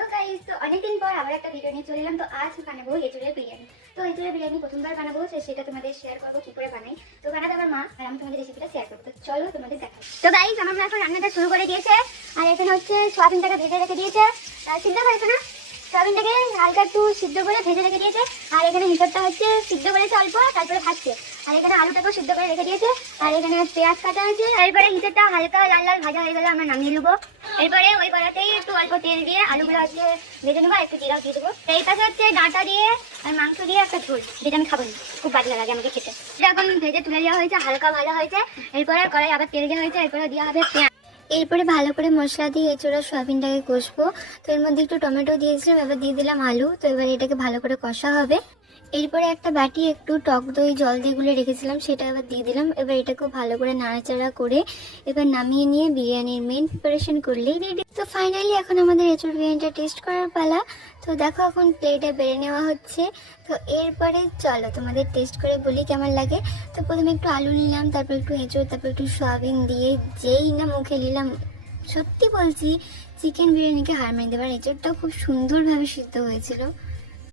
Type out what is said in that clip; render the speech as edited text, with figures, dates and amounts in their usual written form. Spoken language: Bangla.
হ্যালো গাইস, তো অনেকদিন পর আবার একটা ভিডিও নিয়ে চলে এলাম। তো আজ বানাবো এঁচুড়ের বিরিয়ানি। তো এঁচুড়ের বিরিয়ানি প্রথমবার বানাবো, তো সেটা তোমাদের শেয়ার করবো কি করে বানাই। তো বানাতে আমার মা, আর আমি তোমাদের রেসিপিটা শেয়ার করবো। তো চলো তোমাদের দেখাই। তো গাইস, আমার মা এখন রান্নাটা শুরু করে দিয়েছে। আর এখানে হচ্ছে সোয়াবিনটাকে ভেজে রেখে দিয়েছে। সিদ্ধ করেছে না, সোয়াবিনটাকে হালকা একটু সিদ্ধ করে ভেজে রেখে দিয়েছে। আর এখানে হিসাবটা হচ্ছে সিদ্ধ করেছে অল্প, তারপরে ভাজছে। আর এখানে আলুটাকেও সিদ্ধ করে রেখে দিয়েছে। আর এখানে পেঁয়াজ কাটা আছে। এরপরে হিসাবটা হালকা লাল লাল ভাজা হয়ে গেলে আমরা নামিয়ে নেবো। এরপরে ওই কড়াতেই একটু অল্প তেল দিয়ে আলুগুলো হচ্ছে ভেজে নেবো, একটু জিরাও দিয়ে দেবো। এই পাশে হচ্ছে ডাঁটা দিয়ে আর মাংস দিয়ে একটা ঝোল, যেটা আমি খাবো না, খুব বাজে লাগে আমাকে খেতে। এখন ভেজে তুলে দেওয়া হয়েছে, হালকা ভাজা হয়েছে। এরপরে কড়াই আবার তেল দেওয়া হয়েছে, এরপরে দেওয়া হবে পেঁয়াজ। এরপরে ভালো করে মশলা দিয়ে এঁচোড়া সোয়াবিনটাকে কষবো। তো এর মধ্যে একটু টমেটো দিয়েছিলাম, এবার দিয়ে দিলাম আলু। তো এবার এটাকে ভালো করে কষা হবে। এরপরে একটা বাটি একটু টক দই জল দিয়ে গুলে রেখেছিলাম, সেটা এবার দিয়ে দিলাম। এবার এটাকে ভালো করে নাড়াচাড়া করে এবার নামিয়ে নিয়ে বিরিয়ানির মেন প্রিপারেশন করলেই রেডি। তো ফাইনালি এখন আমাদের এঁচোড় বিরিয়ানিটা টেস্ট করার পালা। তো দেখো এখন প্লেটে বেড়ে নেওয়া হচ্ছে। তো এরপরে চলো তোমাদের টেস্ট করে বলি কেমন লাগে। তো প্রথমে একটু আলু নিলাম, তারপর একটু এঁচোড়, তারপর একটু সয়াবিন দিয়ে যেই না মুখে নিলাম, সত্যি বলছি চিকেন বিরিয়ানিকে হার মেনে দেবার। এঁচোড়টাও খুব সুন্দরভাবে সিদ্ধ হয়েছিল।